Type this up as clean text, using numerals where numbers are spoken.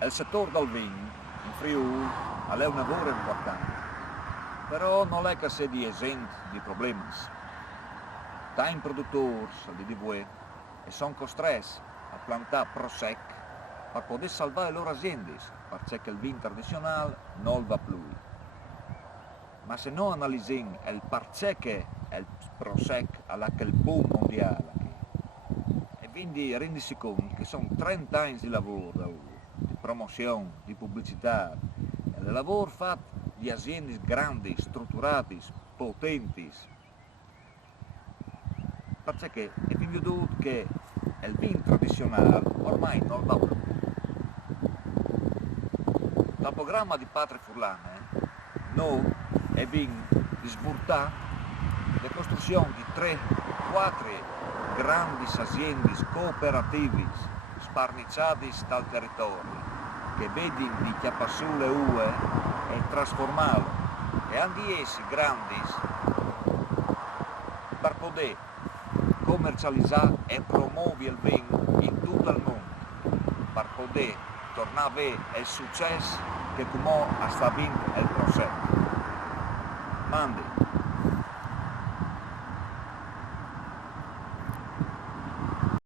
Il settore del vino in Friuli è un lavoro importante, però non è che sia esente di problemi. Tanti produttori di DV e sono costretti a piantare prosec per poter salvare le loro aziende, perché il vino tradizionale non va più. Ma se non analizziamo il perché il prosec ha quel boom mondiale, e quindi rendersi conto che sono 30 anni di lavoro, di promozione, di pubblicità, il lavoro fatto di aziende grandi, strutturate, potenti, perché è venuto che il vino tradizionale ormai non va più. Dal programma di Patria Furlane, noi abbiamo sburtato la costruzione di 3-4 grandi aziende cooperative sparniciate dal territorio, che vedono di chiappare su le UE e trasformarle, e anche essi grandi per poter commercializzare e promuovere il vino in tutto il mondo, per poter tornare a avere il successo che come ha stabilito il progetto. Mandi.